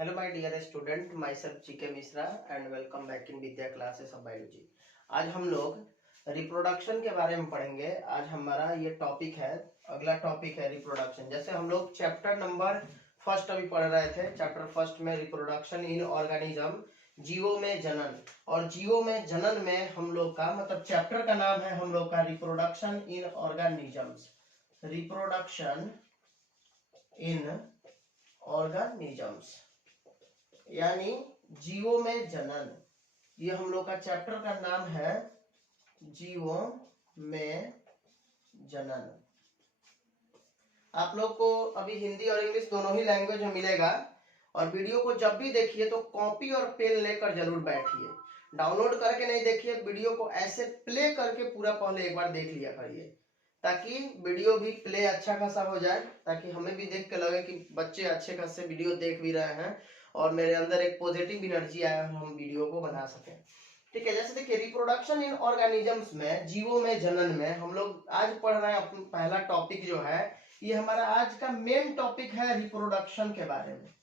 Hello my dear student, myself GK Mishra and welcome back in Vidya classes of biology. आज हम लोग reproduction के बारे में पढ़ेंगे। आज हमारा ये टॉपिक है, अगला टॉपिक है रिप्रोडक्शन। जैसे हम लोग चैप्टर नंबर फर्स्ट अभी पढ़ रहे थे, चैप्टर फर्स्ट में रिप्रोडक्शन इन ऑर्गेनिज्म, जीवों में जनन। और जीवों में जनन में हम लोग का मतलब चैप्टर का नाम है हम लोग का reproduction in organisms. Reproduction in organisms यानी जीवों में जनन। ये हम लोग का चैप्टर का नाम है जीवों में जनन। आप लोग को अभी हिंदी और इंग्लिश दोनों ही लैंग्वेज में मिलेगा। और वीडियो को जब भी देखिए तो कॉपी और पेन लेकर जरूर बैठिए। डाउनलोड करके नहीं देखिए, वीडियो को ऐसे प्ले करके पूरा पहले एक बार देख लिया करिए, ताकि वीडियो भी प्ले अच्छा खासा हो जाए, ताकि हमें भी देख के लगे कि बच्चे अच्छे खासे वीडियो देख भी रहे हैं और मेरे अंदर एक पॉजिटिव एनर्जी आया और हम वीडियो को बना सकें। ठीक है, जैसे देखिए रिप्रोडक्शन इन ऑर्गेनिजम्स में, जीवों में जनन में हम लोग आज पढ़ रहे हैं। अपना पहला टॉपिक जो है ये हमारा आज का मेन टॉपिक है रिप्रोडक्शन के बारे में।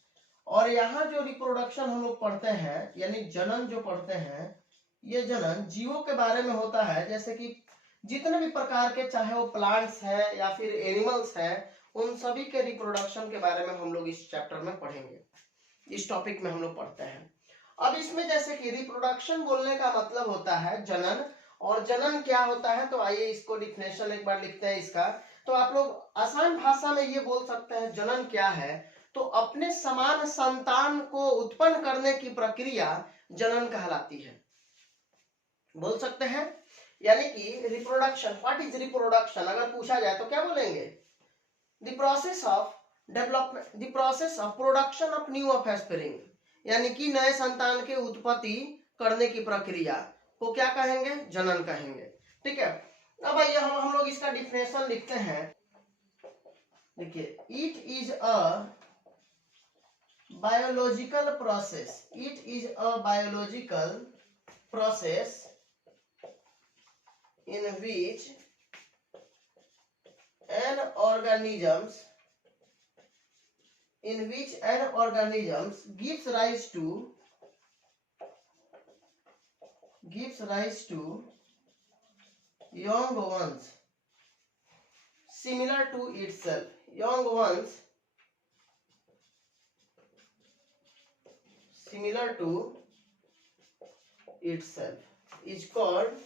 और यहाँ जो रिप्रोडक्शन हम लोग पढ़ते हैं यानी जनन जो पढ़ते हैं, ये जनन जीवों के बारे में होता है। जैसे कि जितने भी प्रकार के, चाहे वो प्लांट्स है या फिर एनिमल्स है, उन सभी के रिप्रोडक्शन के बारे में हम लोग इस चैप्टर में पढ़ेंगे, इस टॉपिक में हम लोग पढ़ते हैं। अब इसमें जैसे कि रिप्रोडक्शन बोलने का मतलब होता है जनन। और जनन क्या होता है, तो आइए इसको डिफिनेशन एक बार लिखते हैं इसका। तो आप लोग आसान भाषा में ये बोल सकते हैं जनन क्या है, तो अपने समान संतान को उत्पन्न करने की प्रक्रिया जनन कहलाती है, बोल सकते हैं। यानी कि रिप्रोडक्शन, व्हाट इज रिप्रोडक्शन अगर पूछा जाए तो क्या बोलेंगे? The process of development, the process of production of new offspring, यानी कि नए संतान के उत्पत्ति करने की प्रक्रिया को क्या कहेंगे? जनन कहेंगे। ठीक है, अब आइए हम लोग इसका डिफिनेशन लिखते हैं। देखिए, it is a biological process, it is a biological process in which an organisms gives rise to young ones similar to itself. Young ones similar to itself is called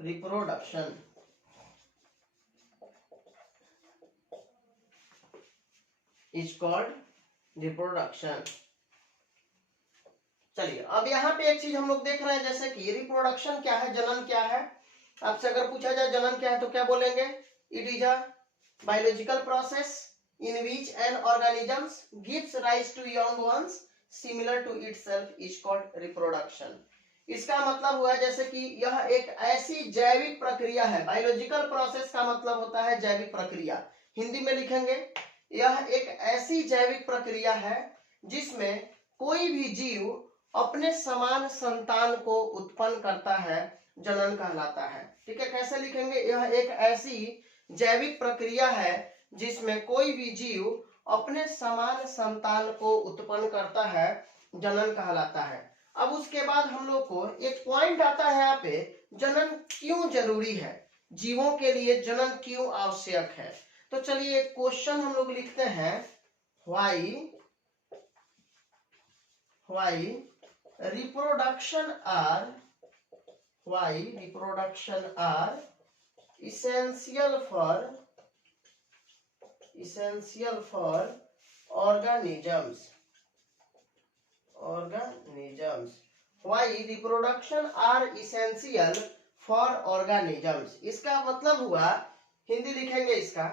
reproduction. Is called reproduction. चलिए, अब यहाँ पे एक चीज हम लोग देख रहे हैं, जैसे कि रिप्रोडक्शन क्या है, जनन क्या है। आपसे अगर पूछा जाए जनन क्या है तो क्या बोलेंगे? It is a biological process in which an organisms gives rise to young ones similar to itself is called reproduction. इसका मतलब हुआ जैसे कि यह एक ऐसी जैविक प्रक्रिया है। बायोलॉजिकल प्रोसेस का मतलब होता है जैविक प्रक्रिया। हिंदी में लिखेंगे, यह एक ऐसी जैविक प्रक्रिया है जिसमें कोई भी जीव अपने समान संतान को उत्पन्न करता है, जनन कहलाता है। ठीक है, कैसे लिखेंगे? यह एक ऐसी जैविक प्रक्रिया है जिसमें कोई भी जीव अपने समान संतान को उत्पन्न करता है, जनन कहलाता है। अब उसके बाद हम लोग को एक पॉइंट आता है यहाँ पे, जनन क्यों जरूरी है, जीवों के लिए जनन क्यों आवश्यक है। तो चलिए एक क्वेश्चन हम लोग लिखते हैं, why reproduction are essential for organisms. Why reproduction are essential for organisms? इसका मतलब हुआ, हिंदी लिखेंगे इसका,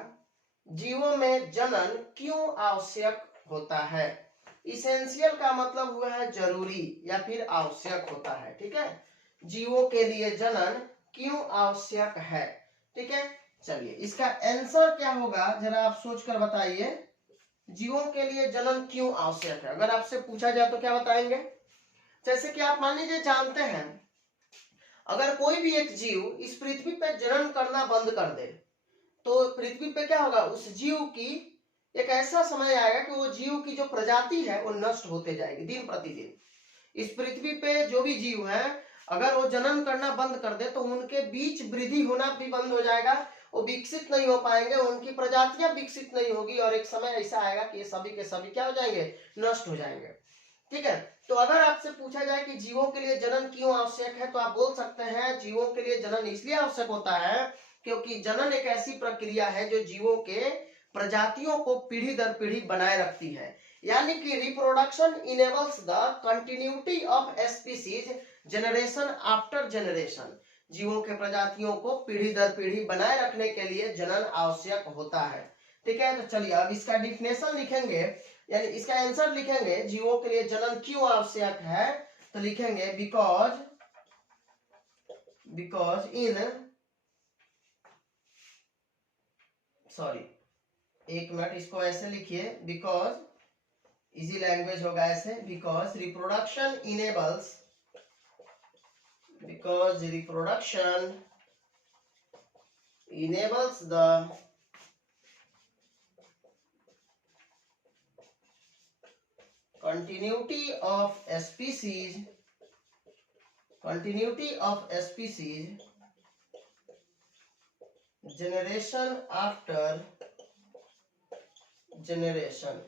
जीवों में जनन क्यों आवश्यक होता है। इसेंशियल का मतलब हुआ है जरूरी या फिर आवश्यक होता है। ठीक है, जीवों के लिए जनन क्यों आवश्यक है। ठीक है, चलिए इसका आंसर क्या होगा जरा आप सोचकर बताइए। जीवों के लिए जनन क्यों आवश्यक है, अगर आपसे पूछा जाए तो क्या बताएंगे? जैसे कि आप मान लीजिए जानते हैं, अगर कोई भी एक जीव इस पृथ्वी पर जनन करना बंद कर दे तो पृथ्वी पे क्या होगा, उस जीव की एक ऐसा समय आएगा कि वो जीव की जो प्रजाति है वो नष्ट होते जाएगी दिन प्रतिदिन। इस पृथ्वी पे जो भी जीव है अगर वो जनन करना बंद कर दे तो उनके बीच वृद्धि होना भी बंद हो जाएगा, वो विकसित नहीं हो पाएंगे, उनकी प्रजातियां विकसित नहीं होगी और एक समय ऐसा आएगा कि ये सभी के सभी क्या हो जाएंगे, नष्ट हो जाएंगे। ठीक है, तो अगर आपसे पूछा जाए कि जीवों के लिए जनन क्यों आवश्यक है तो आप बोल सकते हैं जीवों के लिए जनन इसलिए आवश्यक होता है क्योंकि जनन एक ऐसी प्रक्रिया है जो जीवों के प्रजातियों को पीढ़ी दर पीढ़ी बनाए रखती है, यानी कि reproduction enables the continuity of species generation after generation. जीवों के प्रजातियों को पीढ़ी दर पीढ़ी बनाए रखने के लिए जनन आवश्यक होता है। ठीक है, तो चलिए अब इसका डिफिनेशन लिखेंगे, यानी इसका आंसर लिखेंगे जीवों के लिए जनन क्यों आवश्यक है, तो लिखेंगे बिकॉज इन सॉरी एक मिनट इसको ऐसे लिखिए, बिकॉज इजी लैंग्वेज होगा ऐसे, because reproduction enables the continuity of species generation after generation,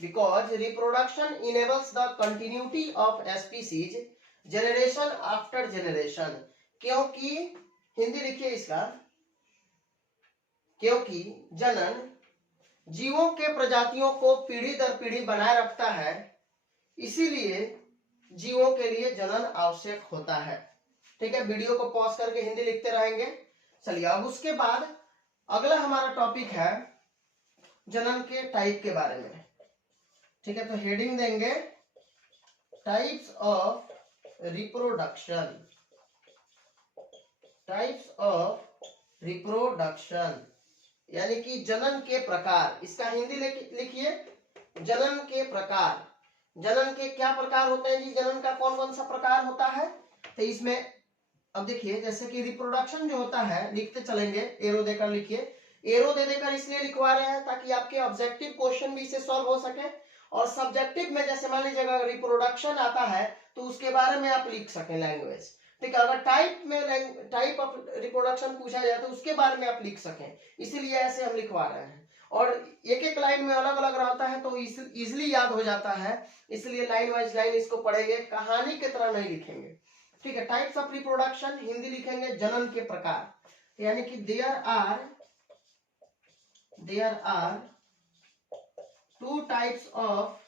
because reproduction enables the continuity of species generation after generation। क्योंकि हिंदी लिखिए इसका, क्योंकि जनन जीवों के प्रजातियों को पीढ़ी दर पीढ़ी बनाए रखता है, इसीलिए जीवों के लिए जनन आवश्यक होता है। ठीक है, वीडियो को पॉज करके हिंदी लिखते रहेंगे। चलिए अब उसके बाद अगला हमारा टॉपिक है जनन के टाइप के बारे में। ठीक है, तो हेडिंग देंगे टाइप्स ऑफ रिप्रोडक्शन, यानी कि जनन के प्रकार। इसका हिंदी लिखिए जनन के प्रकार। जनन के क्या प्रकार होते हैं जी, जनन का कौन कौन सा प्रकार होता है, तो इसमें अब देखिए जैसे कि रिप्रोडक्शन जो होता है, लिखते चलेंगे, एरो देकर लिखिए, एरो दे देकर इसलिए लिखवा रहे हैं ताकि आपके ऑब्जेक्टिव क्वेश्चन भी इससे सॉल्व हो सके, और सब्जेक्टिव में जैसे मान लीजिए अगर रिप्रोडक्शन आता है तो उसके बारे में आप लिख सकें लैंग्वेज। ठीक है, अगर टाइप ऑफ रिप्रोडक्शन पूछा जाए तो उसके बारे में आप लिख सकें, इसीलिए ऐसे हम लिखवा रहे हैं। और एक एक लाइन में अलग अलग रहता है तो इजिली याद हो जाता है, इसलिए लाइन वाइज लाइन इसको पढ़ेंगे, कहानी की तरह नहीं लिखेंगे। ठीक है, टाइप्स ऑफ रिप्रोडक्शन हिंदी लिखेंगे जनन के प्रकार, यानी कि there are two types of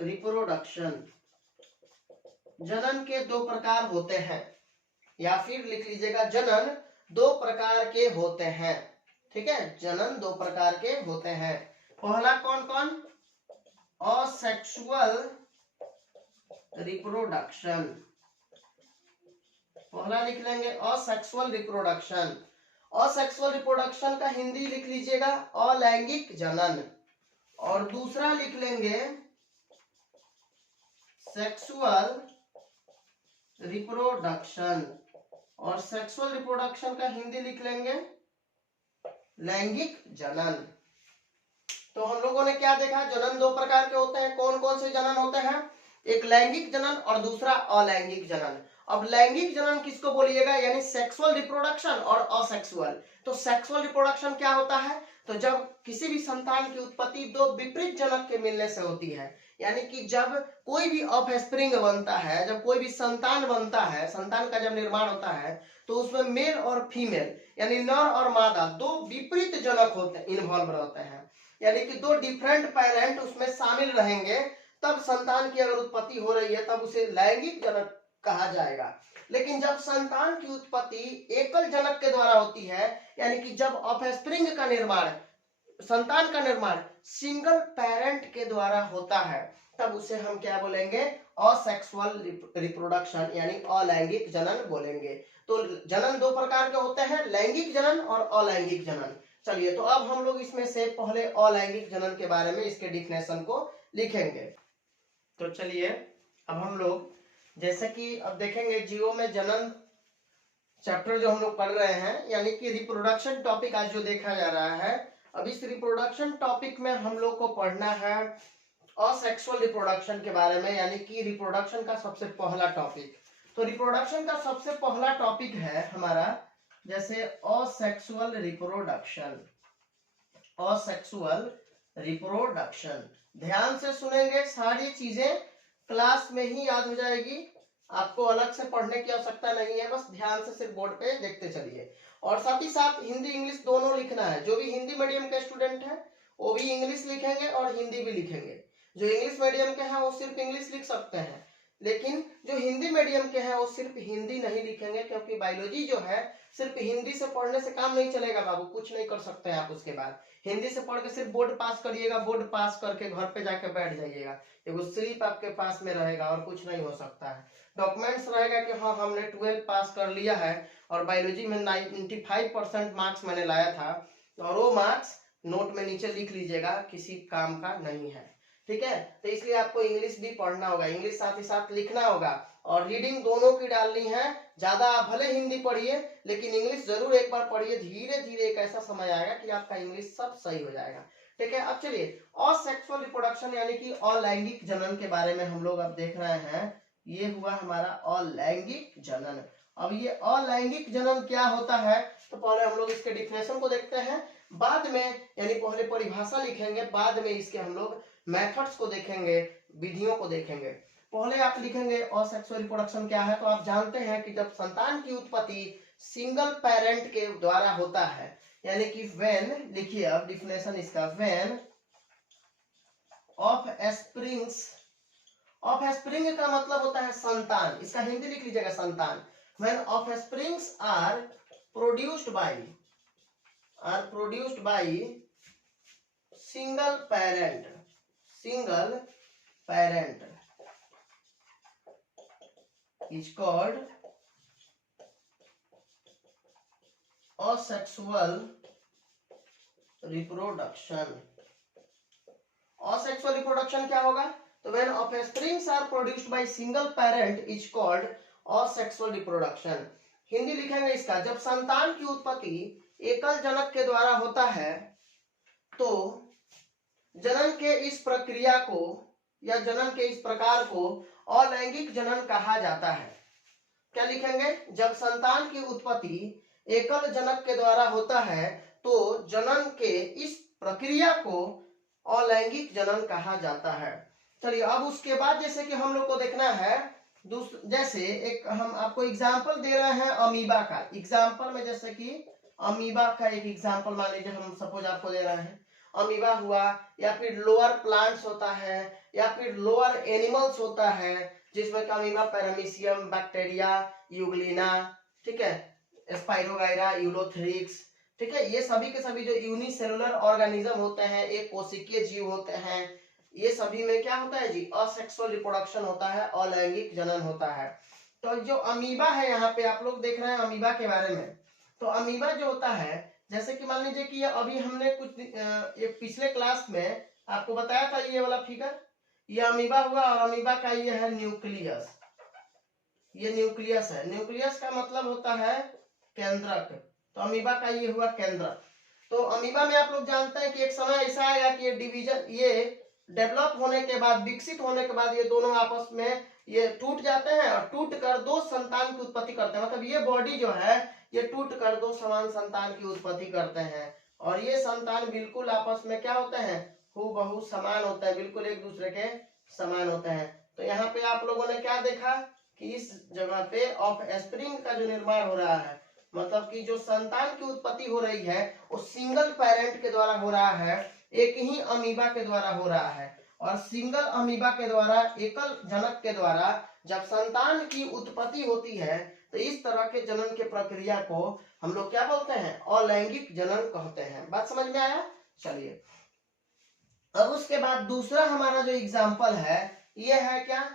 reproduction. जनन के दो प्रकार होते हैं, या फिर लिख लीजिएगा जनन दो प्रकार के होते हैं। ठीक है, जनन दो प्रकार के होते हैं। पहला कौन कौन, असेक्सुअल रिप्रोडक्शन, पहला लिख लेंगे असेक्सुअल रिप्रोडक्शन। असेक्सुअल रिप्रोडक्शन का हिंदी लिख लीजिएगा अलैंगिक जनन, और दूसरा लिख लेंगे सेक्सुअल रिप्रोडक्शन, और सेक्सुअल रिप्रोडक्शन का हिंदी लिख लेंगे लैंगिक जनन। तो हम लोगों ने क्या देखा, जनन दो प्रकार के होते हैं। कौन कौन से जनन होते हैं, एक लैंगिक जनन और दूसरा अलैंगिक जनन। अब लैंगिक जनन किसको बोलिएगा, यानी सेक्सुअल रिप्रोडक्शन और असेक्सुअल। तो सेक्सुअल रिप्रोडक्शन क्या होता है, तो जब किसी भी संतान की उत्पत्ति दो विपरीत जनक के मिलने से होती है, यानी कि जब कोई भी ऑफस्प्रिंग बनता है, जब कोई भी संतान बनता है, संतान का जब निर्माण होता है तो उसमें मेल और फीमेल यानी नर और मादा दो विपरीत जनक होते हैं, इन्वॉल्व रहते हैं, यानी कि दो डिफरेंट पेरेंट उसमें शामिल रहेंगे, तब संतान की अगर उत्पत्ति हो रही है तब उसे लैंगिक जनक कहा जाएगा। लेकिन जब संतान की उत्पत्ति एकल जनक के द्वारा होती है, यानी कि जब ऑफस्प्रिंग का निर्माण, संतान का निर्माण सिंगल पेरेंट के द्वारा होता है, तब उसे हम क्या बोलेंगे, असेक्सुअल रिप्रोडक्शन यानी अलैंगिक जनन बोलेंगे। तो जनन दो प्रकार के होते हैं, लैंगिक जनन और अलैंगिक जनन। चलिए, तो अब हम लोग इसमें से पहले अलैंगिक जनन के बारे में इसके डिफिनेशन को लिखेंगे। तो चलिए अब हम लोग जैसे कि अब देखेंगे जीवों में जनन चैप्टर जो हम लोग पढ़ रहे हैं, यानी कि रिप्रोडक्शन टॉपिक आज जो देखा जा रहा है। अब इस रिप्रोडक्शन टॉपिक में हम लोग को पढ़ना है असेक्सुअल रिप्रोडक्शन के बारे में, यानी कि रिप्रोडक्शन का सबसे पहला टॉपिक। तो रिप्रोडक्शन का सबसे पहला टॉपिक है हमारा जैसे असेक्सुअल रिप्रोडक्शन। असेक्सुअल रिप्रोडक्शन, ध्यान से सुनेंगे, सारी चीजें क्लास में ही याद हो जाएगी, आपको अलग से पढ़ने की आवश्यकता नहीं है, बस ध्यान से सिर्फ बोर्ड पे देखते चलिए। और साथ ही साथ हिंदी इंग्लिश दोनों लिखना है। जो भी हिंदी मीडियम के स्टूडेंट है वो भी इंग्लिश लिखेंगे और हिंदी भी लिखेंगे। जो इंग्लिश मीडियम के हैं वो सिर्फ इंग्लिश लिख सकते हैं, लेकिन जो हिंदी मीडियम के हैं वो सिर्फ हिंदी नहीं लिखेंगे, क्योंकि बायोलॉजी जो है सिर्फ हिंदी से पढ़ने से काम नहीं चलेगा बाबू, कुछ नहीं कर सकते हैं आप उसके बाद। हिंदी से पढ़ के सिर्फ बोर्ड पास करिएगा, बोर्ड पास करके घर पे जाके बैठ जाइएगा, एगो स्लिप आपके पास में रहेगा और कुछ नहीं हो सकता है। डॉक्यूमेंट्स रहेगा कि हाँ हमने 12 पास कर लिया है और बायोलॉजी में 95% मार्क्स मैंने लाया था, और वो मार्क्स नोट में नीचे लिख लीजिएगा, किसी काम का नहीं है, ठीक है। तो इसलिए आपको इंग्लिश भी पढ़ना होगा, इंग्लिश साथ ही साथ लिखना होगा, और रीडिंग दोनों की डालनी है। ज्यादा आप भले हिंदी पढ़िए लेकिन इंग्लिश जरूर एक बार पढ़िए, धीरे धीरे एक ऐसा समय आएगा कि आपका इंग्लिश सब सही हो जाएगा, ठीक है। अब चलिए असेक्सुअल रिप्रोडक्शन यानी कि अलैंगिक जनन के बारे में हम लोग अब देख रहे हैं। ये हुआ हमारा अलैंगिक जनन। अब ये अलैंगिक जनन क्या होता है, तो पहले हम लोग इसके डिफिनेशन को देखते हैं, बाद में यानी पहले परिभाषा लिखेंगे, बाद में इसके हम लोग मेथड्स को देखेंगे, विधियों को देखेंगे। पहले आप लिखेंगे असेक्सुअल रिप्रोडक्शन क्या है। तो आप जानते हैं कि जब संतान की उत्पत्ति सिंगल पेरेंट के द्वारा होता है, यानी कि व्हेन, लिखिए अब डिफिनेशन इसका, when of springs, of spring का मतलब होता है संतान, इसका हिंदी लिख लीजिएगा संतान। When offsprings are produced by single parent is called asexual reproduction। asexual reproduction क्या होगा, तो when offsprings are produced by single parent is called asexual reproduction। Hindi लिखेंगे इसका, जब संतान की उत्पत्ति एकल जनक के द्वारा होता है तो जनन के इस प्रक्रिया को या जनन के इस प्रकार को अलैंगिक जनन कहा जाता है। क्या लिखेंगे, जब संतान की उत्पत्ति एकल जनक के द्वारा होता है तो जनन के इस प्रक्रिया को अलैंगिक जनन कहा जाता है। चलिए अब उसके बाद जैसे कि हम लोग को देखना है, जैसे एक हम आपको एग्जाम्पल दे रहे हैं अमीबा का। एग्जाम्पल में जैसे कि अमीबा का एक एग्जाम्पल मान लीजिए, हम सपोज आपको दे रहे हैं अमीबा हुआ, या फिर लोअर प्लांट्स होता है, या फिर लोअर एनिमल्स होता है, जिसमें अमीबा पैरामीशियम, बैक्टीरिया, यूग्लिना, ठीक है, स्पाइरोगाइरा, यूलोथ्रिक्स, ठीक है, ये सभी के सभी जो यूनिसेलुलर ऑर्गेनिज्म होते हैं, एक कोशिकीय जीव होते हैं, ये सभी में क्या होता है जी, असेक्सुअल रिप्रोडक्शन होता है, अलैंगिक जनन होता है। तो जो अमीबा है, यहाँ पे आप लोग देख रहे हैं अमीबा के बारे में। तो अमीबा जो होता है, जैसे कि मान लीजिए कि अभी हमने कुछ ये पिछले क्लास में आपको बताया था, ये वाला फिगर, ये अमीबा हुआ, और अमीबा का ये है न्यूक्लियस, ये न्यूक्लियस है। न्यूक्लियस का मतलब होता है केंद्रक, तो अमीबा का ये हुआ केंद्रक। तो अमीबा में आप लोग जानते हैं कि एक समय ऐसा आएगा कि ये डिवीजन, ये डेवलप होने के बाद, विकसित होने के बाद, ये दोनों आपस में ये टूट जाते हैं और टूट कर दो संतान की उत्पत्ति करते हैं। मतलब ये बॉडी जो है ये टूट कर दो समान संतान की उत्पत्ति करते हैं, और ये संतान बिल्कुल आपस में क्या होते हैं, हूबहू समान होते हैं, बिल्कुल एक दूसरे के समान होते हैं। तो यहाँ पे आप लोगों ने क्या देखा कि इस जगह पे ऑफ स्प्रिंग का जो निर्माण हो रहा है, मतलब कि जो संतान की उत्पत्ति हो रही है वो सिंगल पेरेंट के द्वारा हो रहा है, एक ही अमीबा के द्वारा हो रहा है। और सिंगल अमीबा के द्वारा, एकल जनक के द्वारा जब संतान की उत्पत्ति होती है तो इस तरह के जनन के प्रक्रिया को हम लोग क्या बोलते हैं, अलैंगिक जनन कहते हैं। बात समझ में आया। चलिए अब उसके बाद दूसरा हमारा जो एग्जाम्पल है ये है क्या,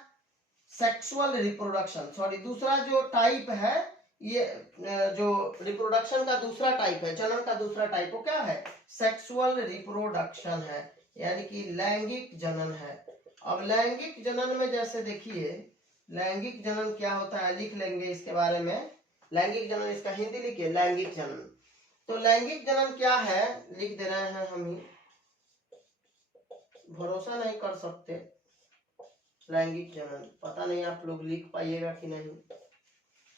सेक्सुअल रिप्रोडक्शन, सॉरी दूसरा जो टाइप है, ये जो रिप्रोडक्शन का दूसरा टाइप है, जनन का दूसरा टाइप वो क्या है, सेक्सुअल रिप्रोडक्शन है, यानी कि लैंगिक जनन है। अब लैंगिक जनन में जैसे देखिए, लैंगिक जनन क्या होता है लिख लेंगे इसके बारे में। लैंगिक जनन, इसका हिंदी लिखिए लैंगिक जनन। तो लैंगिक जनन क्या है लिख दे रहे हैं हम ही, भरोसा नहीं कर सकते। लैंगिक जनन पता नहीं आप लोग लिख पाइएगा कि नहीं।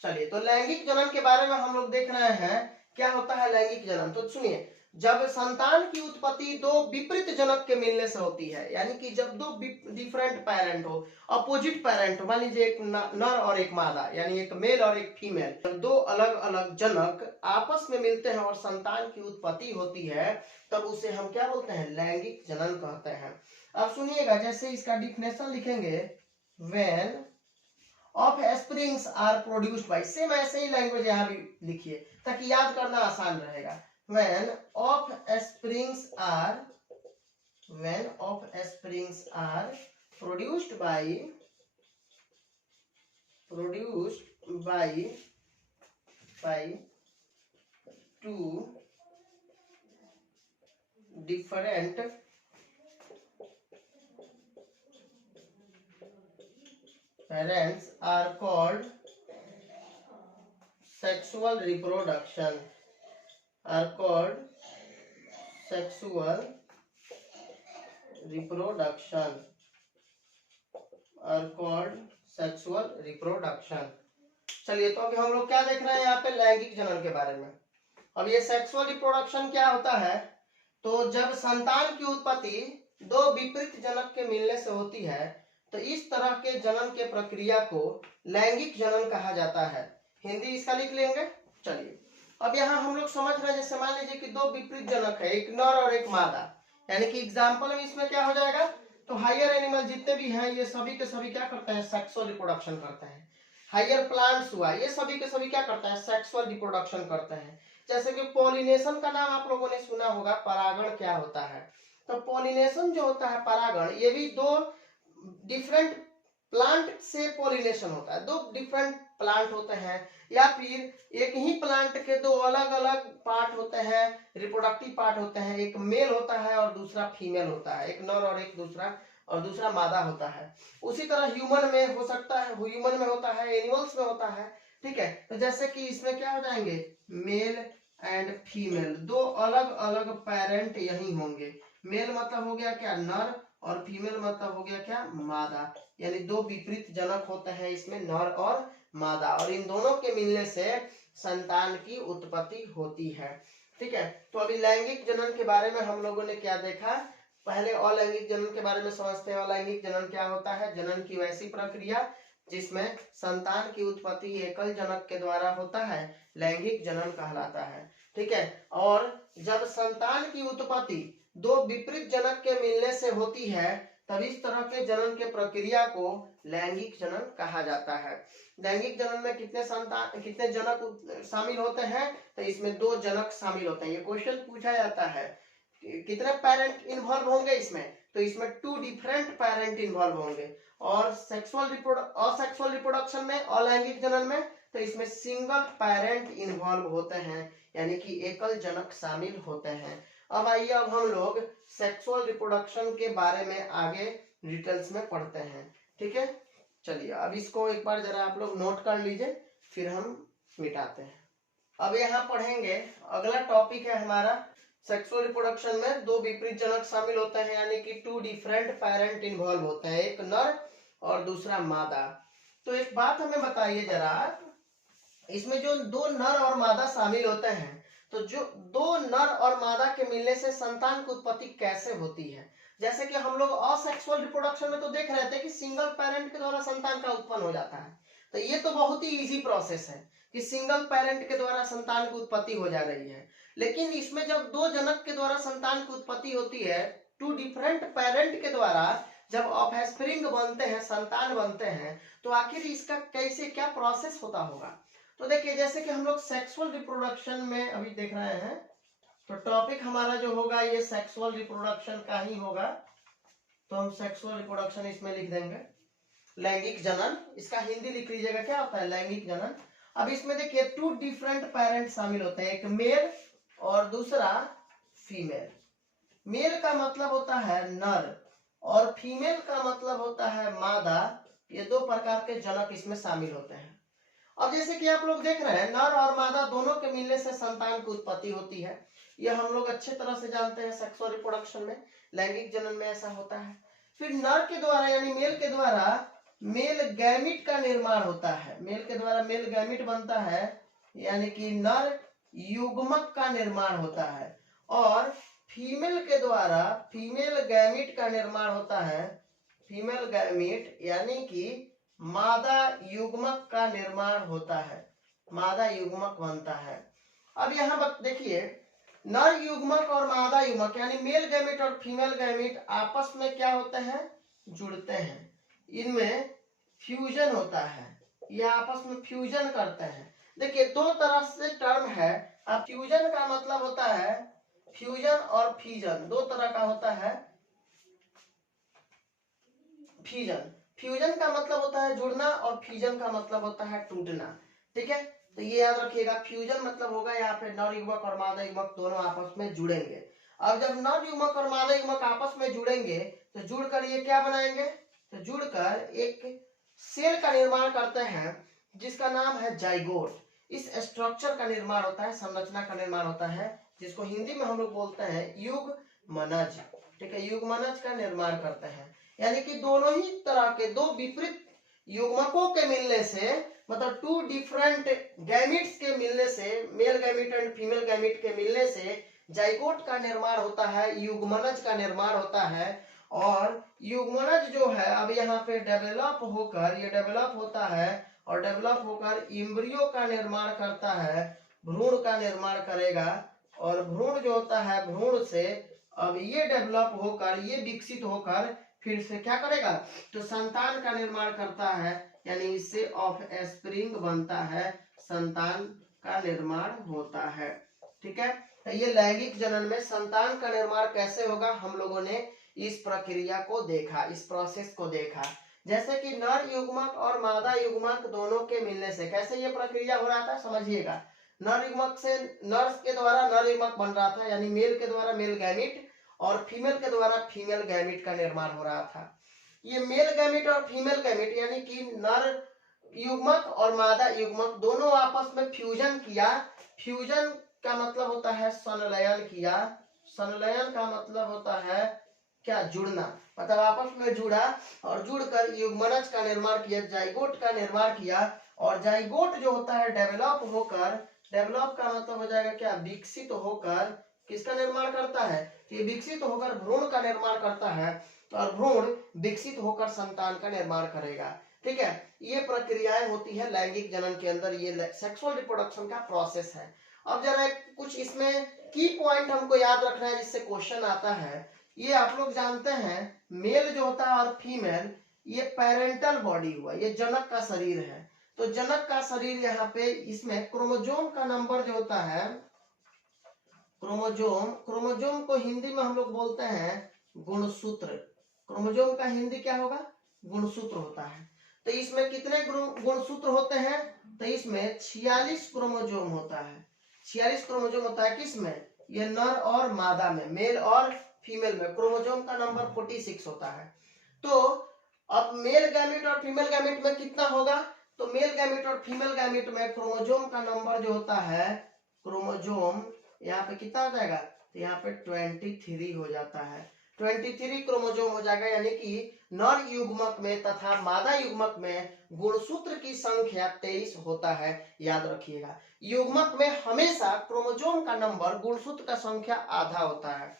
चलिए, तो लैंगिक जनन के बारे में हम लोग देख रहे हैं क्या होता है लैंगिक जनन। तो सुनिए, जब संतान की उत्पत्ति दो विपरीत जनक के मिलने से होती है, यानी कि जब दो डिफरेंट पेरेंट हो, अपोजिट पेरेंट हो, मान लीजिए एक नर और एक मादा, यानी एक मेल और एक फीमेल, जब दो अलग अलग जनक आपस में मिलते हैं और संतान की उत्पत्ति होती है, तब उसे हम क्या बोलते हैं, लैंगिक जनन कहते हैं। अब सुनिएगा, जैसे इसका डिफिनेशन लिखेंगे, when offsprings are produced by, same ऐसे ही लैंग्वेज यहाँ भी लिखिए ताकि याद करना आसान रहेगा। when of springs are produced by two different parents are called sexual reproduction, are called sexual reproduction। चलिए, तो अभी हम लोग क्या देख रहे हैं यहाँ पे, लैंगिक जनन के बारे में। अब ये सेक्सुअल रिप्रोडक्शन क्या होता है, तो जब संतान की उत्पत्ति दो विपरीत जनक के मिलने से होती है, तो इस तरह के जनन के प्रक्रिया को लैंगिक जनन कहा जाता है। हिंदी इसका लिख लेंगे। चलिए, अब यहाँ हम लोग समझ रहे हैं, जैसे मान लीजिए कि दो विपरीत जनक है, एक नर और एक मादा, यानी कि एग्जाम्पल में इसमें क्या हो जाएगा, तो हायर एनिमल जितने भी हैं ये सभी के सभी क्या करते हैं, सेक्सुअल रिप्रोडक्शन करते हैं। हायर प्लांट्स हुआ, ये सभी के सभी क्या करते हैं, सेक्सुअल रिप्रोडक्शन करते हैं। जैसे कि पॉलिनेशन का नाम आप लोगों ने सुना होगा, परागण क्या होता है। तो पॉलिनेशन जो होता है, परागण, ये भी दो डिफरेंट प्लांट से पॉलिनेशन होता है। दो डिफरेंट प्लांट होते हैं, या फिर एक ही प्लांट के दो अलग अलग पार्ट होते हैं, रिप्रोडक्टिव पार्ट होते हैं। एक मेल होता है और दूसरा फीमेल होता है, एक नर और एक दूसरा मादा होता है। उसी तरह ह्यूमन में हो सकता है, ह्यूमन में होता है, एनिमल्स में होता है। ठीक है, तो जैसे कि इसमें क्या हो जाएंगे, मेल एंड फीमेल, दो अलग अलग पेरेंट यही होंगे। मेल मतलब हो गया क्या, नर, और फीमेल मतलब हो गया क्या, मादा, यानी दो विपरीत जनक होते हैं इसमें, नर और मादा, और इन दोनों के मिलने से संतान की उत्पत्ति होती है। ठीक है, तो अभी लैंगिक जनन के बारे में हम लोगों ने क्या देखा, पहले अलैंगिक जनन के बारे में समझते हैं। अलैंगिक जनन क्या होता है, जनन की वैसी प्रक्रिया जिसमें संतान की उत्पत्ति एकल जनक के द्वारा होता है, लैंगिक जनन कहलाता है। ठीक है, और जब संतान की उत्पत्ति दो विपरीत जनक के मिलने से होती है, तब इस तरह के जनन के प्रक्रिया को लैंगिक जनन कहा जाता है। लैंगिक जनन में कितने जनक शामिल होते हैं, तो इसमें दो जनक शामिल होते हैं। ये क्वेश्चन पूछा जाता है, कितने पेरेंट इन्वॉल्व होंगे इसमें, तो इसमें टू डिफरेंट पेरेंट इन्वॉल्व होंगे। और असेक्सुअल रिप्रोडक्शन में, अलैंगिक जनन में, तो इसमें सिंगल पेरेंट इन्वॉल्व होते हैं, यानी कि एकल जनक शामिल होते हैं। अब आइए, अब हम लोग सेक्सुअल रिप्रोडक्शन के बारे में आगे डिटेल्स में पढ़ते हैं। ठीक है, चलिए अब इसको एक बार जरा आप लोग नोट कर लीजिए, फिर हम मिटाते हैं। अब यहाँ पढ़ेंगे, अगला टॉपिक है हमारा, सेक्सुअल रिप्रोडक्शन में दो विपरीत जनक शामिल होते हैं, यानी कि टू डिफरेंट पेरेंट इन्वॉल्व होते हैं, एक नर और दूसरा मादा। तो एक बात हमें बताइए जरा, इसमें जो दो नर और मादा शामिल होते हैं, तो जो दो नर और मादा के मिलने से संतान की उत्पत्ति कैसे होती है। जैसे कि हम लोग असेक्सुअल रिप्रोडक्शन में तो देख रहे थे कि सिंगल पेरेंट के द्वारा संतान का उत्पन्न हो जाता है, तो ये तो बहुत ही इजी प्रोसेस है कि सिंगल पेरेंट के द्वारा संतान की उत्पत्ति हो जा रही है। लेकिन इसमें जब दो जनक के द्वारा संतान की उत्पत्ति होती है, टू डिफरेंट पेरेंट के द्वारा जब ऑफस्प्रिंग बनते हैं, संतान बनते हैं, तो आखिर इसका कैसे क्या प्रोसेस होता होगा। तो देखिए, जैसे कि हम लोग सेक्सुअल रिप्रोडक्शन में अभी देख रहे हैं, तो टॉपिक हमारा जो होगा ये सेक्सुअल रिप्रोडक्शन का ही होगा। तो हम सेक्सुअल रिप्रोडक्शन इसमें लिख देंगे, लैंगिक जनन, इसका हिंदी लिख लीजिएगा, क्या होता है, लैंगिक जनन। अब इसमें देखिए टू डिफरेंट पेरेंट शामिल होते हैं, एक मेल और दूसरा फीमेल। मेल का मतलब होता है नर और फीमेल का मतलब होता है मादा। ये 2 प्रकार के जनक इसमें शामिल होते हैं। अब जैसे कि आप लोग देख रहे हैं, नर और मादा दोनों के मिलने से संतान की उत्पत्ति होती है। यह हम लोग अच्छे तरह से जानते हैं, सेक्सुअल रिप्रोडक्शन में, लैंगिक जनन में ऐसा होता है। फिर नर के द्वारा यानी मेल के द्वारा मेल गैमिट का निर्माण होता है। मेल के द्वारा मेल गैमिट बनता है, यानी कि नर युग्मक का निर्माण होता है। और फीमेल के द्वारा फीमेल गैमिट का निर्माण होता है। फीमेल गैमिट यानी कि मादा युग्मक का निर्माण होता है, मादा युग्मक बनता है। अब यहाँ देखिए, नर युग्मक और मादा युग्मक यानी मेल गैमिट और फीमेल गैमिट आपस में क्या होते हैं, जुड़ते हैं। इनमें फ्यूजन होता है, ये आपस में फ्यूजन करते हैं। देखिए 2 तरह से टर्म है। अब फ्यूजन का मतलब होता है, फ्यूजन और फीजन 2 तरह का होता है। फ्यूजन फ्यूजन का मतलब होता है जुड़ना और फीजन का मतलब होता है टूटना। ठीक है, तो ये याद रखिएगा। फ्यूजन मतलब होगा यहाँ पे नर युग्मक और मादा युग्मक दोनों आपस में जुड़ेंगे। अब जब नर युग्मक और मादा युग्मक आपस में जुड़ेंगे तो जुड़कर ये क्या बनाएंगे, तो जुड़कर एक सेल का निर्माण करते हैं जिसका नाम है जाइगोट। इस स्ट्रक्चर का निर्माण होता है, संरचना का निर्माण होता है, जिसको हिंदी में हम लोग बोलते हैं युग्मनज। ठीक है, युग्मनज का निर्माण करते हैं। यानी कि दोनों ही तरह के 2 विपरीत युग्मकों के मिलने से, मतलब 2 डिफरेंट गैमिट्स के मिलने से, male gamete and female gamete के मिलने से जाइगोट का निर्माण होता है, युग्मनज का निर्माण होता है। और युग्मनज जो है अब यहाँ पे डेवलप होकर, ये डेवलप होता है और डेवलप होकर इम्ब्रियो का निर्माण करता है, भ्रूण का निर्माण करेगा। और भ्रूण जो होता है, भ्रूण से अब ये डेवलप होकर, ये विकसित होकर फिर से क्या करेगा, तो संतान का निर्माण करता है, यानी इससे ऑफ स्प्रिंग बनता है, संतान का निर्माण होता है। ठीक है, तो ये लैंगिक जनन में संतान का निर्माण कैसे होगा, हम लोगों ने इस प्रक्रिया को देखा, इस प्रोसेस को देखा। जैसे कि नर युग्मक और मादा युग्मक दोनों के मिलने से कैसे ये प्रक्रिया हो रहा था, समझिएगा। नर युग्मक से, नर के द्वारा नर युग्मक बन रहा था, यानी मेल के द्वारा मेल गैमिट, और फीमेल के द्वारा फीमेल गैमिट का निर्माण हो रहा था। ये मेल गैमिट और फीमेल गैमिट यानी कि नर युग्मक और मादा युग्मक दोनों आपस में फ्यूजन किया। फ्यूजन का मतलब होता है संलयन किया। संलयन का मतलब होता है क्या, जुड़ना, मतलब आपस में जुड़ा और जुड़कर युग्मनज का निर्माण किया, जाइगोट का निर्माण किया। और जाइगोट जो होता है डेवलप होकर, डेवलप का मतलब हो जाएगा क्या, विकसित होकर किसका निर्माण करता है, ये विकसित होकर भ्रूण का निर्माण करता है, और भ्रूण विकसित होकर संतान का निर्माण करेगा। ठीक है, ये प्रक्रियाएं होती है लैंगिक जनन के अंदर, ये सेक्सुअल रिप्रोडक्शन का प्रोसेस है। अब जरा कुछ इसमें की पॉइंट हमको याद रखना है जिससे क्वेश्चन आता है। ये आप लोग जानते हैं, मेल जो होता है और फीमेल, ये पेरेंटल बॉडी हुआ, ये जनक का शरीर है। तो जनक का शरीर यहाँ पे, इसमें क्रोमोजोम का नंबर जो होता है, क्रोमोजोम, क्रोमोजोम को हिंदी में हम लोग बोलते हैं गुणसूत्र। क्रोमोजोम का हिंदी क्या होगा, गुणसूत्र होता है। तो इसमें कितने गुणसूत्र होते हैं, तो इसमें 46 क्रोमोजोम होता है। 46 क्रोमोजोम होता है किसमें, ये नर और मादा में, मेल और फीमेल में क्रोमोजोम का नंबर 46 होता है। तो अब मेल गैमिट और फीमेल गैमिट में कितना होगा, तो मेल गैमिट और फीमेल गैमिट में क्रोमोजोम का नंबर जो होता है, क्रोमोजोम यहाँ पे कितना हो जाएगा, तो यहाँ पे 23 हो जाता है। 23 क्रोमोजोम हो जाएगा, यानी कि नर युग्मक में तथा मादा युग्मक में गुणसूत्र की संख्या 23 होता है, याद रखिएगा। युग्मक में हमेशा क्रोमोजोम का नंबर गुणसूत्र का संख्या आधा होता है।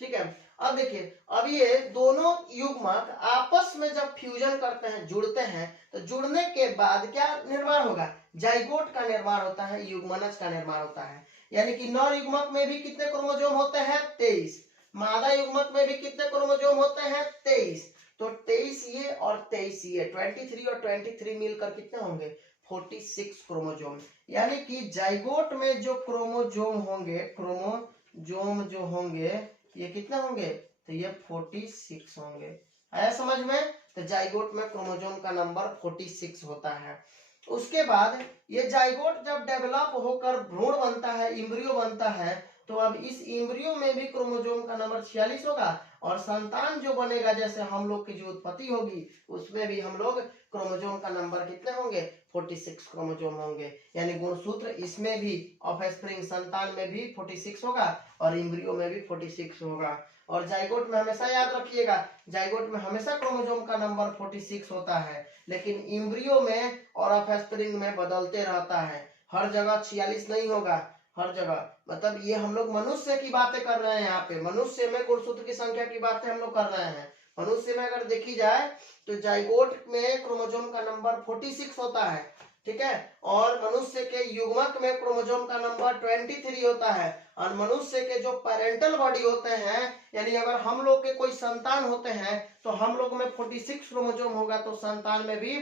ठीक है, अब देखिए, अब ये दोनों युग्मक आपस में जब फ्यूजन करते हैं, जुड़ते हैं, तो जुड़ने के बाद क्या निर्माण होगा, जाइगोट का निर्माण होता है, युग्मनज का निर्माण होता है। यानी कि नर युग्मक में भी कितने क्रोमोजोम होते हैं, 23। मादा युग्मक में भी कितने क्रोमोजोम होते हैं, 23। तो 23 ये और 23 ये, 23 और 23 मिलकर कितने होंगे, 46 क्रोमोजोम। यानी कि जाइगोट में जो क्रोमोजोम होंगे, क्रोमोजोम जो होंगे, ये कितने होंगे, तो ये 46 होंगे। आया समझ में, तो जाइगोट में क्रोमोजोम का नंबर 46 होता है। उसके बाद ये जाइगोट जब डेवलप होकर भ्रूण बनता है, इम्ब्रियो बनता है, तो अब इस एम्ब्रियो में भी क्रोमोसोम का नंबर 46 होगा और संतान जो बनेगा, जैसे हम लोग की जो उत्पत्ति होगी, उसमें भी हम लोग क्रोमोसोम का नंबर कितने होंगे, 46 क्रोमोसोम होंगे। यानी गुणसूत्र इसमें भी ऑफस्प्रिंग संतान में भी 46 होगा और एम्ब्रियो में भी 46 होगा। और जाइगोट में हमेशा याद रखिएगा, जाइगोट में हमेशा क्रोमोसोम का नंबर 46 होता है, लेकिन एम्ब्रियो में और ऑफस्प्रिंग में बदलते रहता है। हर जगह 46 नहीं होगा, हर जगह। मतलब ये हम लोग मनुष्य की बातें कर रहे हैं, यहाँ पे मनुष्य में गुणसूत्र की संख्या की बातें हम लोग कर रहे हैं। मनुष्य में अगर देखी जाए तो जाइगोट में क्रोमोसोम का नंबर 46 होता है, ठीक है। और मनुष्य के युग्मक में क्रोमोसोम का नंबर 23 होता है। और मनुष्य के जो पेरेंटल बॉडी होते हैं, यानी अगर हम लोग के कोई संतान होते हैं तो हम लोग में 46 क्रोमोसोम होगा, तो संतान में भी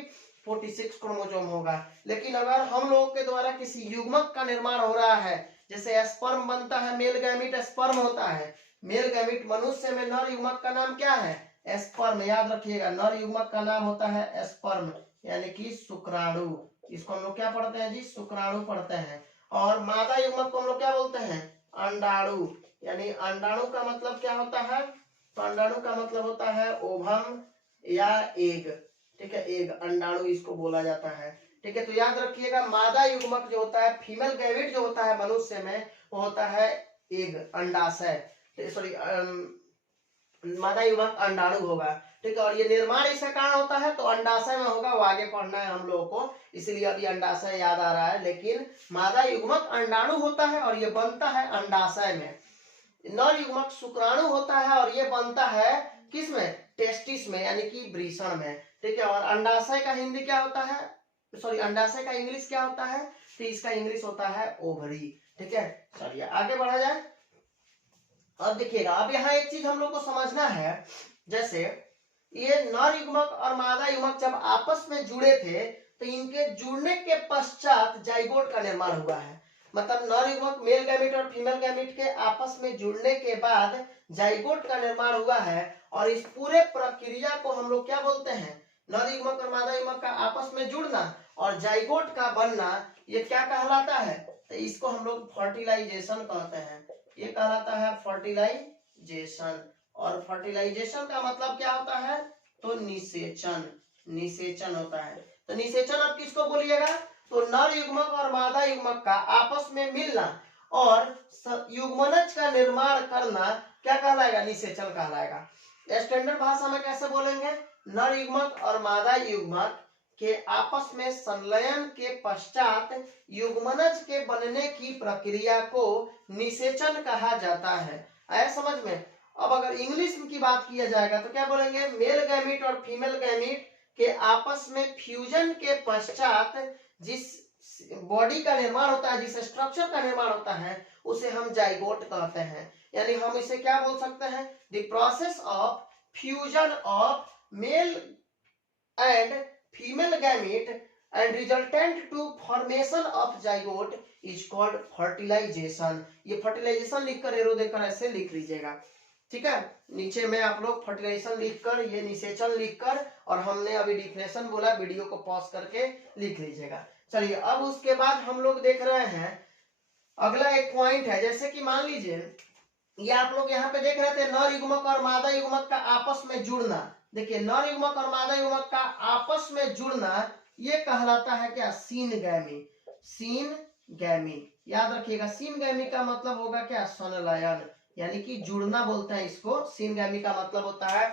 46 क्रोमोसोम होगा। लेकिन अगर हम लोग के द्वारा किसी युग्मक का निर्माण हो रहा है, जैसे स्पर्म बनता है, मेल गैमीट स्पर्म होता है, मेल गैमीट मनुष्य में नर युग्मक का नाम क्या है, स्पर्म। याद रखिएगा, नर युग्मक का नाम होता है स्पर्म, यानी कि शुक्राणु। इसको हम लोग क्या पढ़ते हैं जी, शुक्राणु पढ़ते हैं। और मादा युग्मक को हम लोग क्या बोलते हैं, अंडाणु। यानी अंडाणु का मतलब क्या होता है, तो अंडाणु का मतलब होता है ओभम या एग, ठीक है, एग, अंडाणु इसको बोला जाता है, ठीक है। तो याद रखिएगा, मादा युग्मक जो होता है, फीमेल गैविट जो होता है मनुष्य में, वो होता है एग, अंडाशय, सॉरी मादा युग्मक अंडाणु होगा, ठीक है। और ये निर्माण इसका कहाँ होता है, तो अंडाशय में होगा, वो आगे पढ़ना है हम लोगों को, इसलिए अभी अंडाशय याद आ रहा है। लेकिन मादा युग्मक अंडाणु होता है और ये बनता है अंडाशय में। नर युग्मक शुक्राणु होता है और ये बनता है किसमें, टेस्टिस में, यानी कि वृषण में, ठीक है। और अंडाशय का हिंदी क्या होता है, सॉरी अंडाशय का इंग्लिश क्या होता है, तो इसका इंग्लिश होता है ओवरी, ठीक है। चलिए आगे बढ़ा जाए। अब देखिएगा, अब यहाँ एक चीज हम लोग को समझना है, जैसे ये नर युग्मक और मादा युग्मक जब आपस में जुड़े थे तो इनके जुड़ने के पश्चात जाइगोट का निर्माण हुआ है। मतलब नर युग्मक मेल गैमीट और फीमेल गैमीट के आपस में जुड़ने के बाद जाइगोट का निर्माण हुआ है। और इस पूरे प्रक्रिया को हम लोग क्या बोलते हैं, नर युग्मक और मादा युग्मक का आपस में जुड़ना और जाइगोट का बनना, ये क्या कहलाता है, तो इसको हम लोग फर्टिलाइजेशन कहते हैं। ये कहलाता है फर्टिलाइजेशन। और फर्टिलाइजेशन का मतलब क्या होता है, तो निषेचन, निषेचन होता है। तो निषेचन आप किसको बोलिएगा, तो नर युग्मक और मादा युग्मक का आपस में मिलना और युग्मनज का निर्माण करना क्या कहलाएगा, निषेचन कहलाएगा। स्टैंडर्ड भाषा में कैसे बोलेंगे, नर युग्मक और मादा युग्मक के आपस में संलयन के पश्चात युग्मनज के बनने की प्रक्रिया को निषेचन कहा जाता है। आया समझ में। अब अगर इंग्लिश की बात किया जाएगा तो क्या बोलेंगे, मेल गैमीट और फीमेल गैमीट के आपस में फ्यूजन के पश्चात जिस बॉडी का निर्माण होता है, जिस स्ट्रक्चर का निर्माण होता है, उसे हम जाइगोट कहते हैं। यानी हम इसे क्या बोल सकते हैं, the process of fusion of male and female gamete and resultant to formation of zygote is called fertilization। ये फर्टिलाइजेशन लिखकर एरो देकर ऐसे लिख लीजिएगा, ठीक है। नीचे में आप लोग फर्टिलाइजेशन लिखकर, ये निषेचन लिखकर, और हमने अभी डिफिनेशन बोला, वीडियो को पॉज करके लिख लीजिएगा। चलिए अब उसके बाद हम लोग देख रहे हैं अगला एक पॉइंट है, जैसे कि मान लीजिए ये आप लोग यहाँ पे देख रहे थे नर युग्मक और मादा युग्मक का आपस में जुड़ना। देखिए नर युग्मक और मादा युग्मक का आपस में जुड़ना ये कहलाता है क्या, सीनगैमी, सीनगैमी। याद रखिएगा, सीनगैमी का मतलब होगा क्या, संलयन, यानी कि जुड़ना बोलते हैं इसको। सीनगैमी का मतलब होता है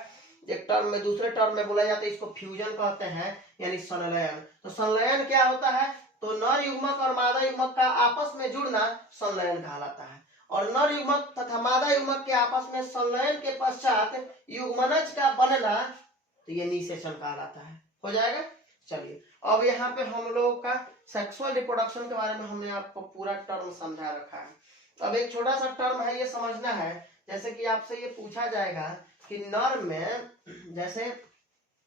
एक टर्म में दूसरे टर्म में बोला जाता है, इसको फ्यूजन कहते हैं, यानी संलयन। तो संलयन क्या होता है, तो नर युग्मक और मादा युग्मक का आपस में जुड़ना संलयन कहलाता है। और नर युग्मक तथा मादा युग्मक के आपस में संलयन के पश्चात युग्मनज का बनना, तो ये निषेचन कहलाता है। हो जाएगा। चलिए अब यहाँ पे हम लोगों का सेक्सुअल रिप्रोडक्शन के बारे में हमने आपको पूरा टर्म समझा रखा है। अब एक छोटा सा टर्म है, ये समझना है। जैसे कि आपसे ये पूछा जाएगा कि नर में, जैसे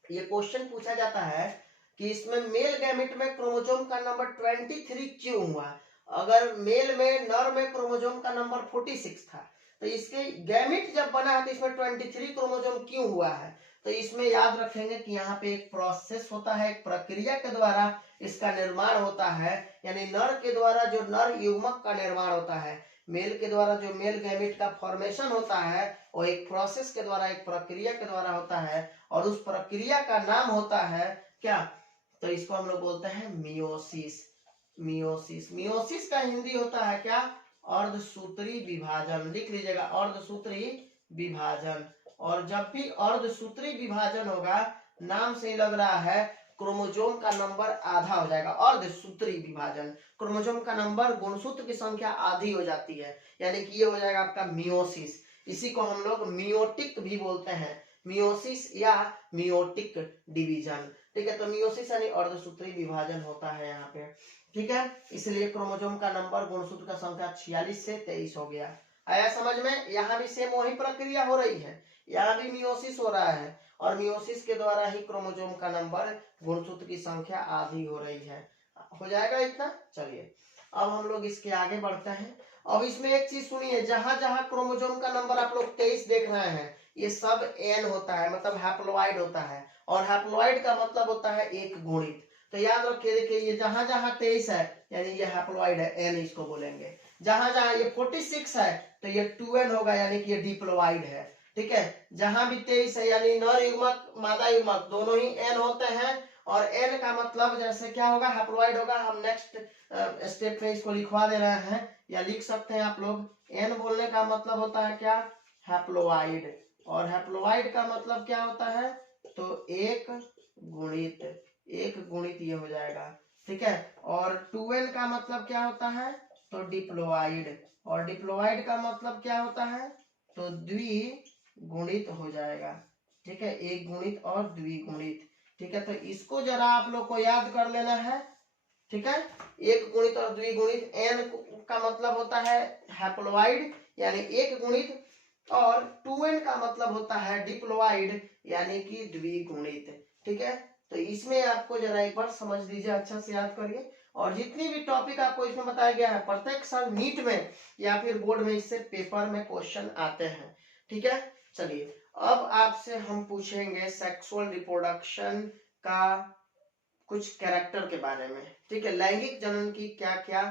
ये क्वेश्चन पूछा जाता है कि इसमें मेल गैमेट में क्रोमोसोम का नंबर 23 क्यों हुआ। अगर मेल में, नर में क्रोमोसोम का नंबर 46 था, तो इसके गैमेट जब बना है तो इसमें 23 क्रोमोसोम क्यों हुआ है। तो इसमें याद रखेंगे कि यहाँ पे एक प्रोसेस होता है, एक प्रक्रिया के द्वारा इसका निर्माण होता है, यानी नर के द्वारा जो नर युग्मक का निर्माण होता है, मेल के द्वारा जो मेल गैमेट का फॉर्मेशन होता है वो एक प्रोसेस के द्वारा, एक प्रक्रिया के द्वारा होता है, और उस प्रक्रिया का नाम होता है क्या, तो इसको हम लोग बोलते हैं मियोसिस। मियोसिस, मियोसिस का हिंदी होता है क्या, अर्धसूत्री विभाजन। लिख लीजिएगा, अर्धसूत्री विभाजन। और जब भी अर्धसूत्री विभाजन होगा, नाम से ही लग रहा है क्रोमोसोम का नंबर आधा हो जाएगा। अर्धसूत्री विभाजन, क्रोमोसोम का नंबर गुणसूत्र की संख्या आधी हो जाती है, यानी कि ये हो जाएगा आपका मियोसिस। इसी को हम लोग मियोटिक भी बोलते हैं, मियोसिस या मियोटिक डिवीजन। ठीक है, तो मियोसिस यानी अर्धसूत्री विभाजन होता है यहाँ पे। ठीक है, इसलिए क्रोमोसोम का नंबर गुणसूत्र का संख्या 46 से 23 हो गया। आया समझ में? यहाँ भी सेम वही प्रक्रिया हो रही है, यहाँ भी मियोसिस हो रहा है, और मियोसिस के द्वारा ही क्रोमोसोम का नंबर गुणसूत्र की संख्या आधी हो रही है। हो जाएगा इतना? चलिए अब हम लोग इसके आगे बढ़ते हैं। अब इसमें एक चीज सुनिए, जहां जहां क्रोमोसोम का नंबर आप लोग 23 देख रहे हैं, ये सब एन होता है, मतलब हैप्लोइड होता है, और हैप्लोइड का मतलब होता है एक गुणित। तो याद रखिए, देखिए ये जहां जहां 23 है यानी ये हैप्लोइड है, एन इसको बोलेंगे। जहां जहां ये 46 है तो ये 2n होगा, यानी कि ये डिप्लोइड है। ठीक है, जहां भी 23 है यानी नर युग्मक मादा युग्मक दोनों ही एन होते हैं, और एन का मतलब जैसे क्या होगा, हैप्लोइड होगा। हम नेक्स्ट स्टेप में इसको लिखवा दे रहे हैं, या लिख सकते हैं आप लोग। एन बोलने का मतलब होता है क्या, हैप्लोइड, और हैप्लोइड का मतलब क्या होता है, तो एक गुणित, एक गुणित ये हो जाएगा। ठीक है, और 2n का मतलब क्या होता है, तो डिप्लोइड, और डिप्लोइड का मतलब क्या होता है, तो द्विगुणित हो जाएगा। ठीक है, एक गुणित और द्विगुणित। ठीक है, तो इसको जरा आप लोग को याद कर लेना है। ठीक है, एक गुणित और द्विगुणित, एन का मतलब होता है हैप्लोइड यानी एक गुणित, और 2n का मतलब होता है डिप्लोइड यानी कि द्विगुणित। ठीक है, तो इसमें आपको जरा एक बार समझ लीजिए, अच्छा से याद करिए। और जितनी भी टॉपिक आपको इसमें बताया गया है, प्रत्येक साल नीट में या फिर बोर्ड में इससे पेपर में क्वेश्चन आते हैं। ठीक है, चलिए अब आपसे हम पूछेंगे सेक्सुअल रिप्रोडक्शन का कुछ कैरेक्टर के बारे में। ठीक है, लैंगिक जनन की क्या क्या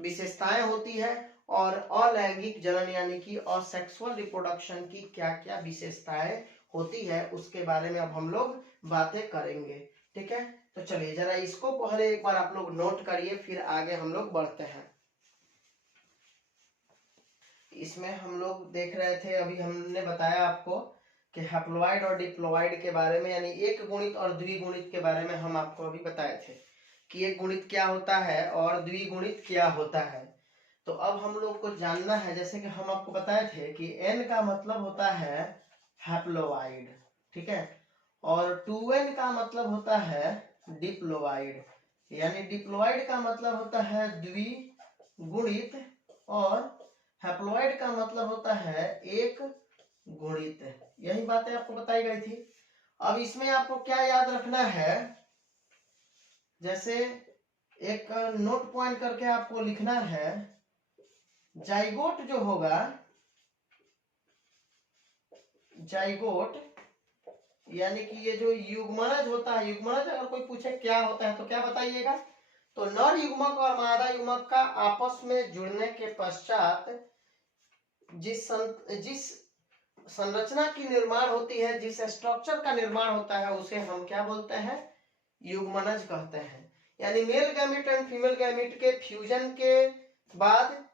विशेषताएं होती है, और अलैंगिक जनन यानी कि असेक्सुअल रिप्रोडक्शन की क्या क्या विशेषताएं होती है, उसके बारे में अब हम लोग बातें करेंगे। ठीक है, तो चलिए जरा इसको पहले एक बार आप लोग नोट करिए, फिर आगे हम लोग बढ़ते हैं। इसमें हम लोग देख रहे थे, अभी हमने बताया आपको कि हैप्लोइड और डिप्लोइड के बारे में, यानी एक गुणित और द्विगुणित के बारे में हम आपको अभी बताए थे कि एक गुणित क्या होता है और द्विगुणित क्या होता है। तो अब हम लोग को जानना है, जैसे कि हम आपको बताए थे कि n का मतलब होता है हैप्लोइड। ठीक है, और 2n का मतलब होता है डिप्लोइड, यानी डिप्लोइड का मतलब होता है द्विगुणित, और हैप्लोइड का मतलब होता है एक गुणित। यही बातें आपको बताई गई थी। अब इसमें आपको क्या याद रखना है, जैसे एक नोट पॉइंट करके आपको लिखना है, जाइगोट जो होगा, जाइगोट यानी कि ये जो युग्मनज होता है, युग्मनज अगर कोई पूछे क्या होता है तो क्या बताइएगा, तो नर युग्मक और मादा युग्मक का आपस में जुड़ने के पश्चात जिस संरचना की निर्माण होती है, जिस स्ट्रक्चर का निर्माण होता है, उसे हम क्या बोलते हैं, युग्मनज कहते हैं। यानी male gamete and female gamete के फ्यूजन के बाद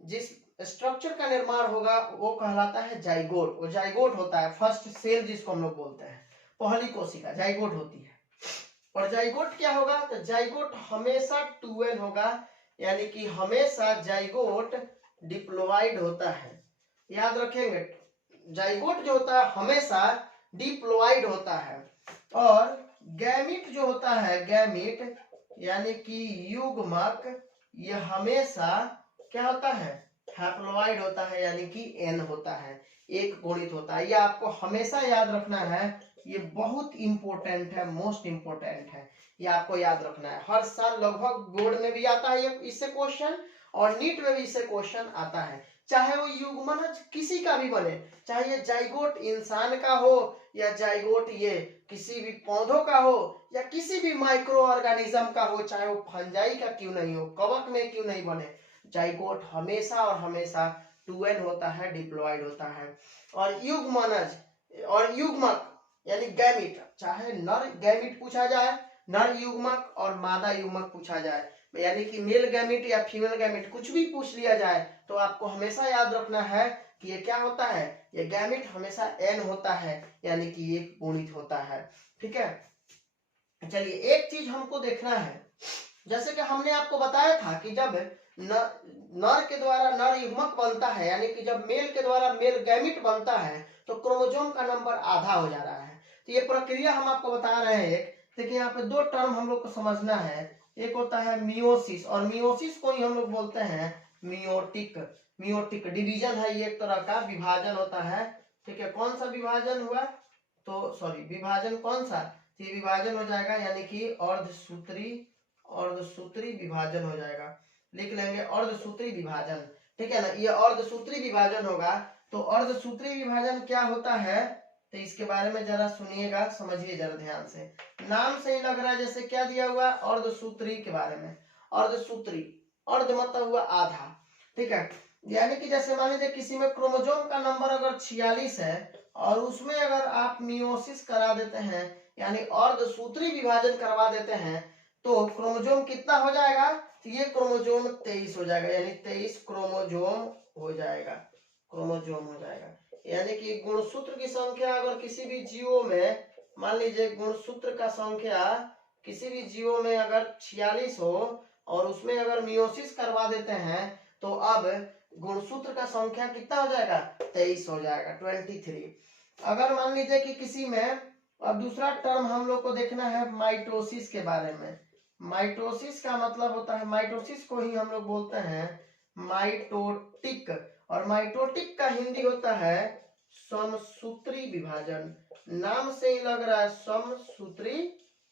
जिस स्ट्रक्चर का निर्माण होगा वो कहलाता है जाइगोट। वो जाइगोट होता है, फर्स्ट सेल जिसको हम लोग बोलते हैं, पहली कोशिका जाइगोट होती है। और जाइगोट क्या होगा, तो जाइगोट हमेशा 2n होगा, यानी कि हमेशा जाइगोट डिप्लोइड होता है। याद रखेंगे, जाइगोट जो होता है हमेशा डिप्लोइड होता है, और गैमीट जो होता है, गैमीट यानी कि युग्मक, यह हमेशा क्या होता है, हैप्लोइड होता है, यानी कि n होता है, एक गुणित होता है। यह आपको हमेशा याद रखना है, ये बहुत इंपॉर्टेंट है, मोस्ट इंपॉर्टेंट है, ये आपको याद रखना है। हर साल लगभग बोर्ड में भी आता है ये इससे क्वेश्चन, और नीट में भी इससे क्वेश्चन आता है। चाहे वो युग्मनज किसी का भी बने, चाहे ये जाइगोट इंसान का हो या जाइगोट ये किसी भी पौधों का हो या किसी भी माइक्रो ऑर्गेनिज्म का हो, चाहे वो फंजाई का क्यों नहीं हो, कवक में क्यों नहीं बने, जाइगोट हमेशा और हमेशा 2n होता है, डिप्लॉयड होता है। और युग्मनज और युग्मक यानी गैमिट, चाहे नर गैमिट पूछा जाए, नर युग्मक और मादा युग्मक पूछा जाए, यानी कि मेल गैमिट या फीमेल गैमिट कुछ भी पूछ लिया जाए, तो आपको हमेशा याद रखना है कि ये क्या होता है, ये गैमिट हमेशा n होता है, यानी कि ये गुणित होता है। ठीक है, चलिए एक चीज हमको देखना है, जैसे कि हमने आपको बताया था कि जब नर के द्वारा नर युग्मक बनता है, यानी कि जब मेल के द्वारा मेल गैमिट बनता है, तो क्रोमोसोम का नंबर आधा हो जा रहा है। तो ये प्रक्रिया हम आपको बता रहे हैं। देखिए यहाँ पे दो टर्म हम लोग को समझना है, एक होता है मियोसिस, और मियोसिस को ही हम लोग बोलते हैं मियोटिक। मियोटिक डिवीजन है, ये एक तरह का विभाजन होता है। ठीक है, कौन सा विभाजन हुआ, तो सॉरी विभाजन कौन सा, तो ये विभाजन हो जाएगा, यानी कि अर्धसूत्री विभाजन हो जाएगा, लिख लेंगे अर्धसूत्री विभाजन। ठीक है ना, ये अर्धसूत्री विभाजन होगा। तो अर्धसूत्री विभाजन क्या होता है, तो इसके बारे में जरा सुनिएगा, समझिए जरा ध्यान से। नाम से ही लग रहा है जैसे क्या दिया हुआ, अर्धसूत्री के बारे में। अर्धसूत्री, अर्ध मतलब हुआ आधा। ठीक है, यानी कि जैसे मान लीजिए किसी में क्रोमोसोम का नंबर अगर 46 है और उसमें अगर आप मियोसिस करा देते हैं, यानी अर्धसूत्री विभाजन करवा देते हैं, तो क्रोमोसोम कितना हो जाएगा, तो ये क्रोमोसोम 23 हो जाएगा, यानी 23 क्रोमोसोम हो जाएगा, क्रोमोसोम हो जाएगा। यानी कि गुणसूत्र की संख्या अगर किसी भी जीवों में, मान लीजिए गुणसूत्र का संख्या किसी भी जीवों में अगर 46 हो और उसमें अगर मियोसिस करवा देते हैं, तो अब गुणसूत्र का संख्या कितना हो जाएगा, 23 हो जाएगा, 23। अगर मान लीजिए कि किसी में, अब दूसरा टर्म हम लोग को देखना है माइटोसिस के बारे में। माइटोसिस का मतलब होता है, माइटोसिस को ही हम लोग बोलते हैं माइटोटिक, और माइटोटिक का हिंदी होता है समसूत्री विभाजन। नाम से ही लग रहा है समसूत्री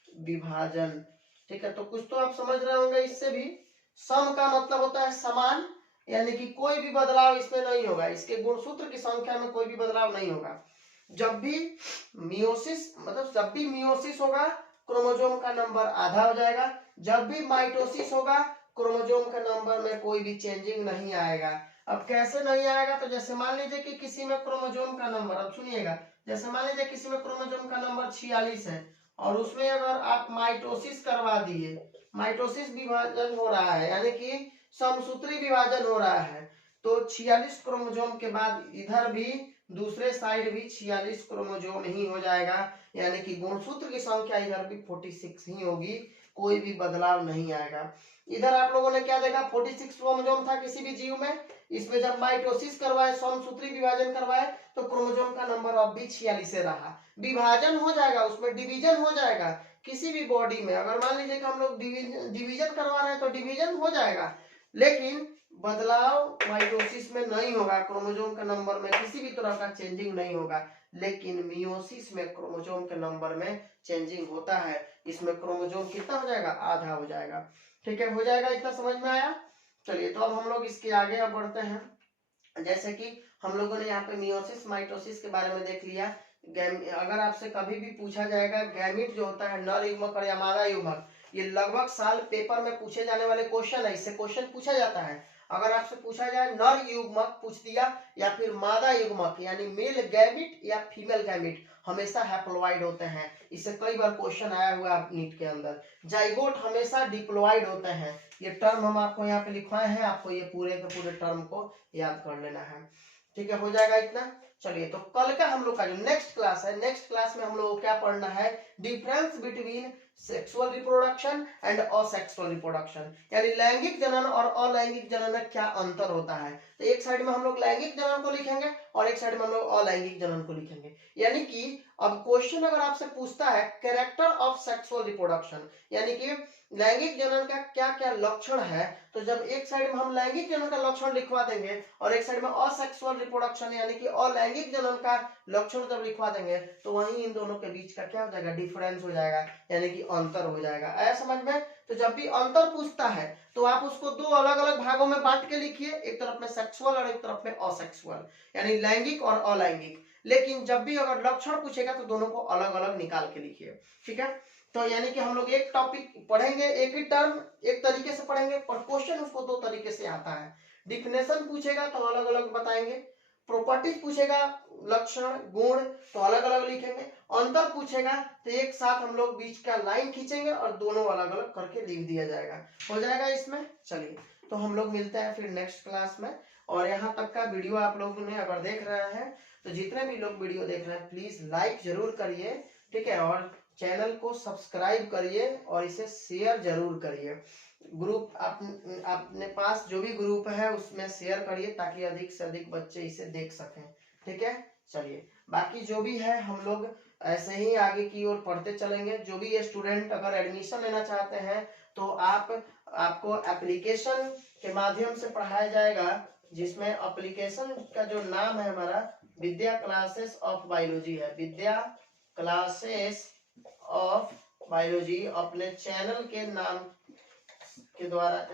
विभाजन। ठीक है, तो कुछ तो आप समझ रहे होंगे इससे भी। सम का मतलब होता है समान, यानी कि कोई भी बदलाव इसमें नहीं होगा, इसके गुणसूत्र की संख्या में कोई भी बदलाव नहीं होगा। जब भी मियोसिस, मतलब जब भी मियोसिस होगा क्रोमोसोम का नंबर आधा हो जाएगा, जब भी माइटोसिस होगा क्रोमोसोम का नंबर में कोई भी चेंजिंग नहीं आएगा। अब कैसे नहीं आएगा, तो जैसे मान लीजिए कि किसी में क्रोमोसोम का नंबर, अब सुनिएगा, जैसे मान लीजिए किसी में क्रोमोसोम का नंबर 46 है और उसमें अगर आप माइटोसिस करवा दिए, माइटोसिस विभाजन हो रहा है, यानी कि समसूत्री विभाजन हो रहा है, तो 46 क्रोमोसोम के बाद इधर भी दूसरे साइड भी 46 क्रोमोसोम ही हो जाएगा, यानी कि गुणसूत्र की संख्या इधर भी 46 ही होगी, कोई भी बदलाव नहीं आएगा। इधर आप लोगों ने क्या देखा, 46 क्रोमोसोम था किसी भी जीव में, इसमें जब माइटोसिस करवाए, समसूत्री विभाजन करवाए, तो क्रोमोसोम का नंबर अब भी 46 रहा। विभाजन हो जाएगा, उसमें डिवीजन हो जाएगा। किसी भी बॉडी में अगर मान लीजिए कि हम लोग डिवीजन करवा रहे हैं तो डिवीजन हो जाएगा, लेकिन बदलाव माइटोसिस में नहीं होगा, क्रोमोसोम के नंबर में किसी भी तरह का चेंजिंग नहीं होगा। लेकिन मियोसिस में क्रोमोसोम के नंबर में चेंजिंग होता है, इसमें क्रोमोसोम कितना हो जाएगा, आधा हो जाएगा। ठीक है, हो जाएगा, इतना समझ में आया। चलिए तो अब हम लोग इसके आगे अब बढ़ते हैं। जैसे कि हम लोगों ने यहाँ पे मियोसिस माइटोसिस के बारे में देख लिया। अगर आपसे कभी भी पूछा जाएगा गैमीट जो होता है नर युग्मक और या मादा युग्मक, ये लगभग साल पेपर में पूछे जाने वाले क्वेश्चन है, इससे क्वेश्चन पूछा जाता है। अगर आपसे पूछा जाए नर युग्मक पूछ दिया या फिर मादा युग्मक, यानी मेल गैमिट या फीमेल गैमिट, हमेशा हैप्लॉइड होते हैं, इससे कई बार क्वेश्चन आया हुआ है नीट के अंदर। जाइगोट हमेशा डिप्लॉइड होते हैं, ये टर्म हम आपको यहाँ पे लिखवाए हैं, आपको ये पूरे के पूरे टर्म को याद कर लेना है। ठीक है, हो जाएगा इतना। चलिए तो कल का हम लोग का जो नेक्स्ट क्लास है, नेक्स्ट क्लास में हम लोग को क्या पढ़ना है, difference between sexual reproduction and asexual reproduction, यानी लैंगिक जनन और अलैंगिक जनन में क्या अंतर होता है। तो एक साइड में हम लोग लैंगिक जनन को लिखेंगे और एक साइड में हम लोग अलैंगिक जनन को लिखेंगे। यानी कि अब क्वेश्चन अगर आपसे पूछता है कैरेक्टर ऑफ सेक्सुअल रिप्रोडक्शन, यानी कि लैंगिक जनन का क्या क्या लक्षण है, तो जब एक साइड में हम लैंगिक जनन का लक्षण लिखवा देंगे और एक साइड में असेक्सुअल रिप्रोडक्शन यानी कि अलैंगिक जनन का लक्षण जब लिखवा देंगे तो वहीं इन दोनों के बीच का क्या हो जाएगा, डिफरेंस हो जाएगा, यानी कि अंतर हो जाएगा। आया समझ में? तो जब भी अंतर पूछता है तो आप उसको दो अलग अलग भागों में बांट के लिखिए, एक तरफ में सेक्सुअल और एक तरफ में असेक्सुअल, यानी लैंगिक और अलैंगिक। लेकिन जब भी अगर लक्षण पूछेगा तो दोनों को अलग अलग निकाल के लिखिए, ठीक है। तो यानी कि हम लोग एक टॉपिक पढ़ेंगे, एक ही टर्म एक तरीके से पढ़ेंगे, पर क्वेश्चन उसको दो तरीके से आता है। डिफिनेशन पूछेगा तो अलग अलग बताएंगे, प्रॉपर्टीज पूछेगा लक्षण गुण तो अलग अलग लिखेंगे, अंतर पूछेगा तो एक साथ हम लोग बीच का लाइन खींचेंगे और दोनों अलग अलग करके लिख दिया जाएगा। हो जाएगा इसमें। चलिए तो हम लोग मिलते हैं फिर नेक्स्ट क्लास में। और यहाँ तक का वीडियो आप लोगों ने अगर देख रहे हैं तो जितने भी लोग वीडियो देख रहे हैं प्लीज लाइक जरूर करिए, ठीक है, और चैनल को सब्सक्राइब करिए और इसे शेयर जरूर करिए। ग्रुप अपने पास जो भी ग्रुप है उसमें शेयर करिए ताकि अधिक से अधिक बच्चे इसे देख सकें, ठीक है। चलिए बाकी जो भी है हम लोग ऐसे ही आगे की ओर पढ़ते चलेंगे। जो भी स्टूडेंट अगर एडमिशन लेना चाहते हैं तो आपको एप्लीकेशन के माध्यम से पढ़ाया जाएगा, जिसमें एप्लीकेशन का जो नाम है हमारा विद्या क्लासेस ऑफ बायोलॉजी है। विद्या क्लासेस ऑफ बायोलॉजी अपने चैनल के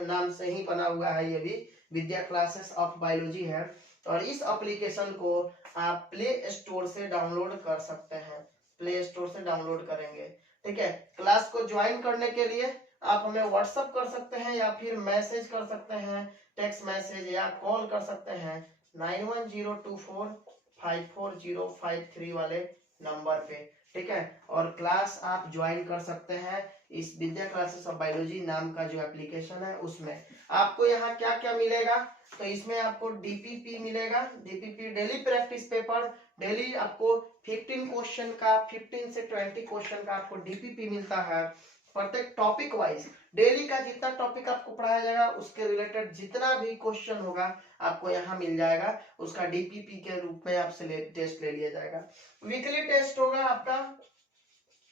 नाम से ही बना हुआ है, ये भी विद्या क्लासेस ऑफ बायोलॉजी है। और इस एप्लीकेशन को आप प्ले स्टोर से डाउनलोड कर सकते हैं, प्ले स्टोर से डाउनलोड करेंगे, ठीक है। क्लास को ज्वाइन करने के लिए आप हमें व्हाट्सएप कर सकते हैं या फिर मैसेज कर सकते हैं, टेक्स्ट मैसेज या कॉल कर सकते हैं 9102454053 वाले नंबर पे, ठीक है। और क्लास आप ज्वाइन कर सकते हैं इस विद्या क्लासेस ऑफ बायोलॉजी नाम का जो एप्लीकेशन है उसमें। आपको यहाँ क्या क्या मिलेगा, तो इसमें आपको डीपीपी मिलेगा, DPP daily practice paper, daily आपको 15 क्वेश्चन का 15 से 20 क्वेश्चन का आपको डीपीपी मिलता है। प्रत्येक टॉपिक वाइज डेली का जितना टॉपिक आपको पढ़ाया जाएगा उसके रिलेटेड जितना भी क्वेश्चन होगा आपको यहाँ मिल जाएगा, उसका डीपीपी के रूप में आपसे टेस्ट ले लिया जाएगा। वीकली टेस्ट होगा आपका,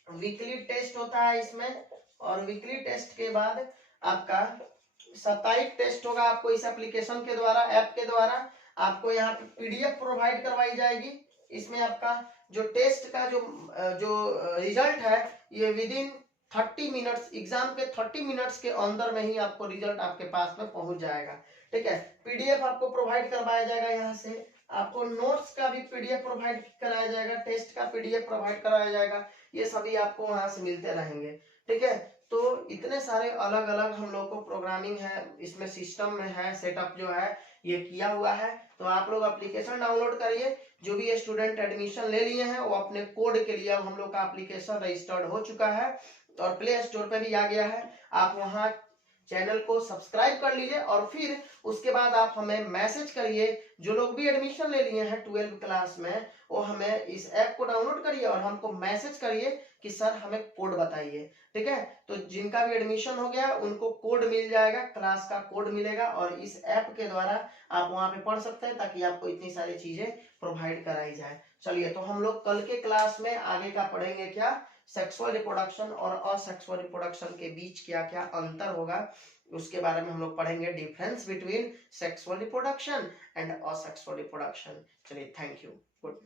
वीकली टेस्ट होता है इसमें, और वीकली टेस्ट के बाद आपका साप्ताहिक टेस्ट होगा। आपको इस एप्लीकेशन के द्वारा, ऐप के द्वारा आपको यहाँ पे पीडीएफ प्रोवाइड करवाई जाएगी। इसमें आपका जो टेस्ट का जो रिजल्ट है ये विद इन 30 मिनट्स, एग्जाम के 30 मिनट्स के अंदर में ही आपको रिजल्ट आपके पास में पहुंच जाएगा, ठीक है। पीडीएफ आपको प्रोवाइड करवाया जाएगा, यहाँ से आपको नोट्स का भी पीडीएफ प्रोवाइड कराया जाएगा, टेस्ट का पीडीएफ प्रोवाइड कराया जाएगा, ये सभी आपको वहां से मिलते रहेंगे, ठीक है। तो इतने सारे अलग अलग हम लोग को प्रोग्रामिंग है, इसमें सिस्टम में है, सेटअप जो है ये किया हुआ है। तो आप लोग एप्लीकेशन डाउनलोड करिए। जो भी स्टूडेंट एडमिशन ले लिए हैं वो अपने कोड के लिए, हम लोग का एप्लीकेशन रजिस्टर्ड हो चुका है और प्ले स्टोर पे भी आ गया है। आप वहां चैनल को सब्सक्राइब कर लीजिए और फिर उसके बाद आप हमें मैसेज करिए। जो लोग भी एडमिशन ले लिए हैं 12th क्लास में वो हमें इस ऐप को डाउनलोड करिए और हमको मैसेज करिए कि सर हमें कोड बताइए, ठीक है। तो जिनका भी एडमिशन हो गया उनको कोड मिल जाएगा, क्लास का कोड मिलेगा और इस ऐप के द्वारा आप वहां पे पढ़ सकते हैं ताकि आपको इतनी सारी चीजें प्रोवाइड कराई जाए। चलिए तो हम लोग कल के क्लास में आगे का पढ़ेंगे, क्या सेक्सुअल रिप्रोडक्शन और असेक्सुअल रिप्रोडक्शन के बीच क्या क्या अंतर होगा उसके बारे में हम लोग पढ़ेंगे, difference between sexual reproduction and asexual reproduction. चलिए थैंक यू, गुड।